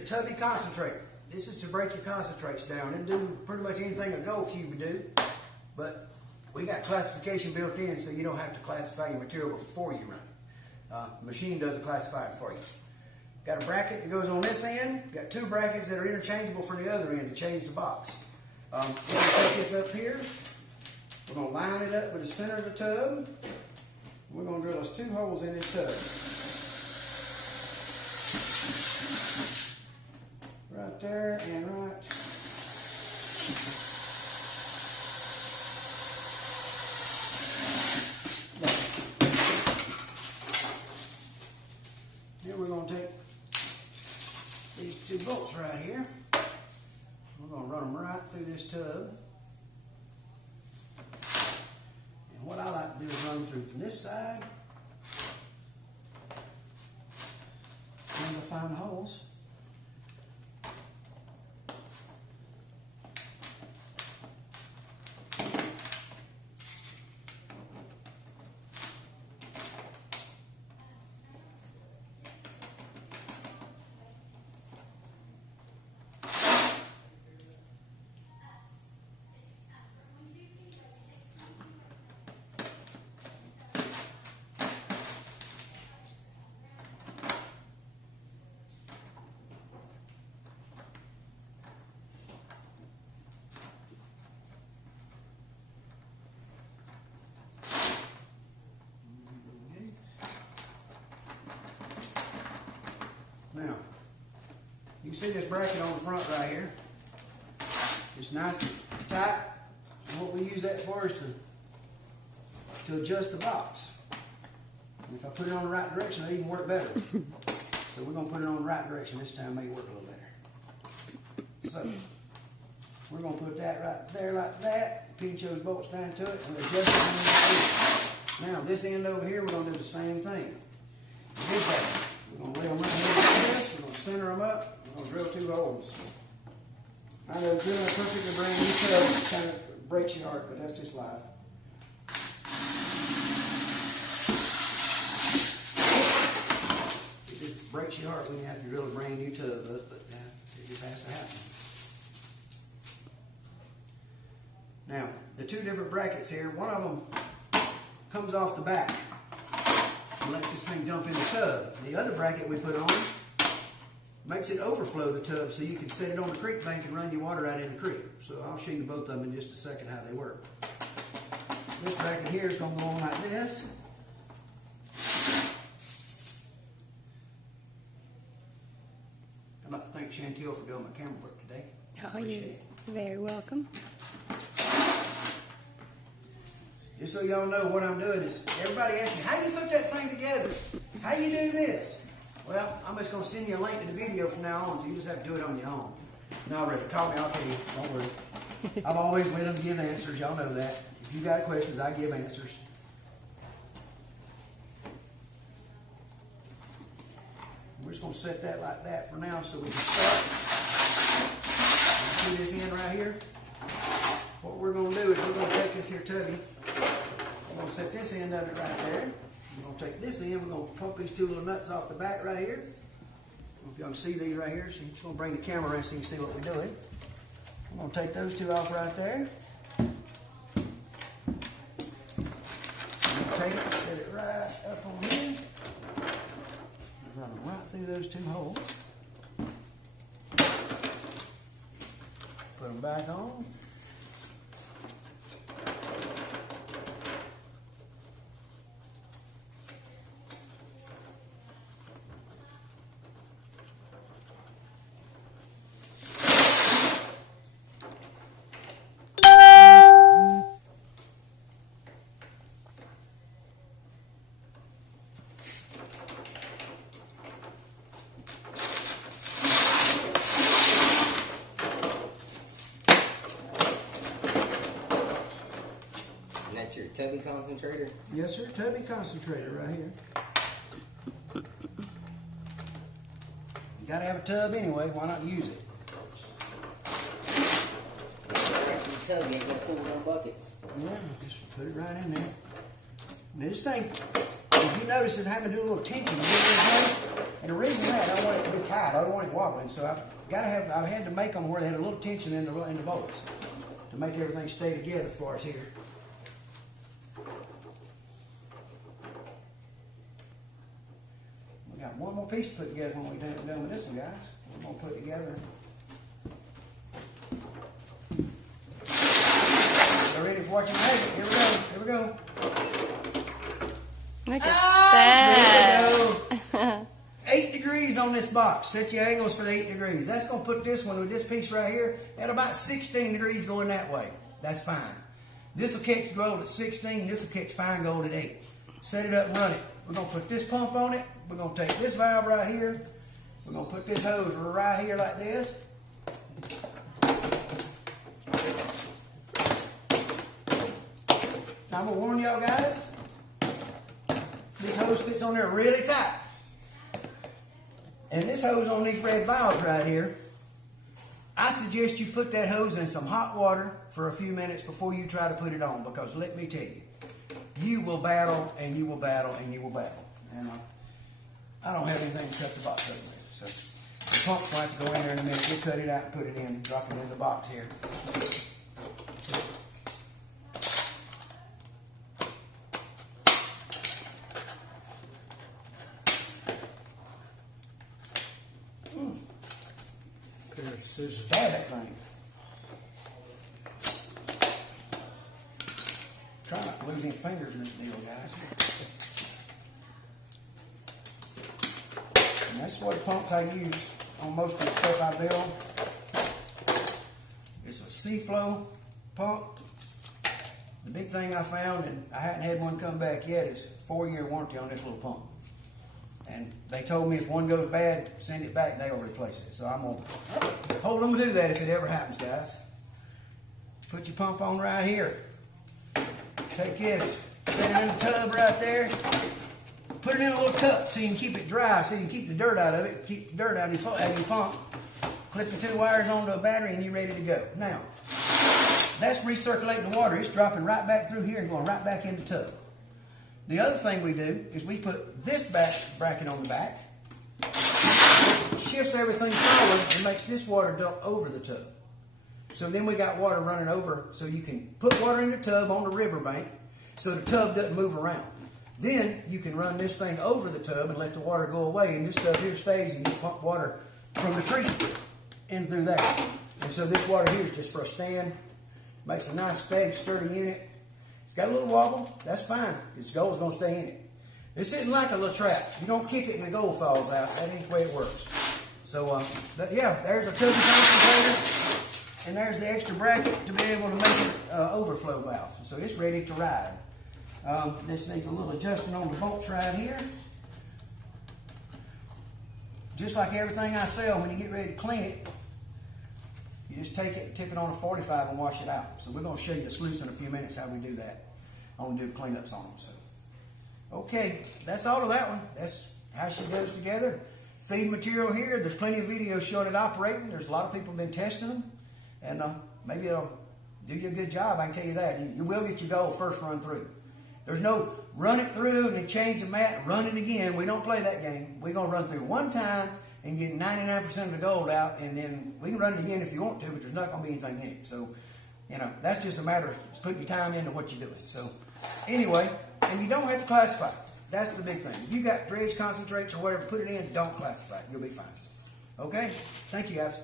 your Tubby Concentrator. This is to break your concentrates down. It'll do pretty much anything a gold cube would do, but we got classification built in so you don't have to classify your material before you run it. The machine does the classifying for you. Got a bracket that goes on this end. Got two brackets that are interchangeable for the other end to change the box. We're going to take this up here. We're going to line it up with the center of the tub. We're going to drill us 2 holes in this tub. Right there and right. Then we're going to take these 2 bolts right here. We're going to run them right through this tub. And what I like to do is run them through from this side. And we'll find the holes. Now, you see this bracket on the front right here. It's nice and tight. And what we use that for is to adjust the box. And if I put it on the right direction, it'll even work better. So we're going to put it on the right direction this time, make it work a little better. So, we're going to put that right there like that. Pinch those bolts down to it and adjust it. Now, this end over here, we're going to do the same thing. Big bracket. We're going to lay them right here like this. We're going to center them up. We're going to drill 2 holes. I know drilling a perfectly brand new tub kind of breaks your heart, but that's just life. It just breaks your heart when you have to drill a brand new tub, but it just has to happen. Now, the 2 different brackets here, one of them comes off the back. Lets this thing dump in the tub. The other bracket we put on makes it overflow the tub so you can set it on the creek bank and run your water out in the creek. So I'll show you both of them in just a second how they work. This bracket here is going to go on like this. I'd like to thank Chantel for doing my camera work today. Oh, you're very welcome. Just so y'all know what I'm doing is, everybody asks me, how you put that thing together? How you do this? Well, I'm just going to send you a link to the video from now on, so you just have to do it on your own. No, really, call me, I'll tell you, don't worry. I'm always willing to give answers, y'all know that. If you got questions, I give answers. We're just going to set that like that for now so we can start. You see this end right here? What we're going to do is we're going to take this here tubby. We're going to set this end of it right there. We're going to take this end. We're going to pump these 2 little nuts off the back right here. I don't know if y'all can see these right here. So I'm just going to bring the camera in so you can see what we're doing. I'm going to take those 2 off right there. I'm going to take it and set it right up on here. Run them right through those 2 holes. Put them back on. That's your Tubby Concentrator? Yes, sir. Tubby Concentrator right here. You gotta have a tub anyway. Why not use it? Actually, tub, you ain't gonna fill it on buckets. Yeah, just put it right in there. Now this thing, If you notice it having to do a little tension, and the reason that I don't want it to be tight, I don't want it wobbling. So I've had to make them where they had a little tension in the bolts to make everything stay together for us here. We got one more piece to put together when we're done with this one, guys. We're gonna put together. We're ready for what you make it. Here we go. Here we go. Look at that. There we go. 8 degrees on this box. Set your angles for the 8 degrees. That's going to put this one with this piece right here at about 16 degrees going that way. That's fine. This will catch gold at 16. This will catch fine gold at 8. Set it up and run it. We're going to put this pump on it. We're going to take this valve right here. We're going to put this hose right here like this. Now I'm going to warn y'all guys. This hose fits on there really tight. And this hose on these red valves right here, I suggest you put that hose in some hot water for a few minutes before you try to put it on, because let me tell you, you will battle and you will battle and you will battle. And I don't have anything to cut the box open with. So the pump's going to have to go in there in a minute. We'll cut it out and put it in, drop it in the box here. Stab that thing. Try not to lose any fingers in this deal, guys. And that's what pumps I use on most of the stuff I build. It's a C-flow pump. The big thing I found, and I hadn't had one come back yet, is 4-year warranty on this little pump. And they told me if one goes bad, send it back, they'll replace it. So I'm going to hold them to do that if it ever happens, guys. Put your pump on right here. Take this, set it in the tub right there. Put it in a little cup so you can keep it dry, so you can keep the dirt out of it, keep the dirt out of your pump. Clip the 2 wires onto a battery and you're ready to go. Now, that's recirculating the water. It's dropping right back through here and going right back in the tub. The other thing we do is we put this back bracket on the back. It shifts everything forward and makes this water dump over the tub. So then we got water running over, so you can put water in the tub on the riverbank so the tub doesn't move around. Then you can run this thing over the tub and let the water go away, and this tub here stays, and you pump water from the creek in through there. And so this water here is just for a stand. Makes a nice, steady, sturdy unit. It's got a little wobble. That's fine. Its gold's going to stay in it. This isn't like a little trap. You don't kick it and the gold falls out. That ain't the way it works. So, but yeah, there's a Tubby Concentator, and there's the extra bracket to be able to make an overflow valve. So it's ready to ride. This needs a little adjusting on the bolts right here. Just like everything I sell, when you get ready to clean it, you just take it and tip it on a 45 and wash it out. So we're going to show you the sluice in a few minutes how we do that. I want to do cleanups on them. So, okay, that's all of that one. That's how she goes together. Feed material here. There's plenty of videos showing it operating. There's a lot of people have been testing them, and maybe it'll do you a good job. I can tell you that. You will get your gold first run through. There's no run it through and then change the mat, run it again. We don't play that game. We're going to run through one time and get 99% of the gold out, and then we can run it again if you want to, but there's not going to be anything in it. So, you know, that's just a matter of putting your time into what you're doing. So, anyway, and you don't have to classify it. That's the big thing. If you got dredge concentrates or whatever, put it in, don't classify it. You'll be fine. Okay? Thank you, guys.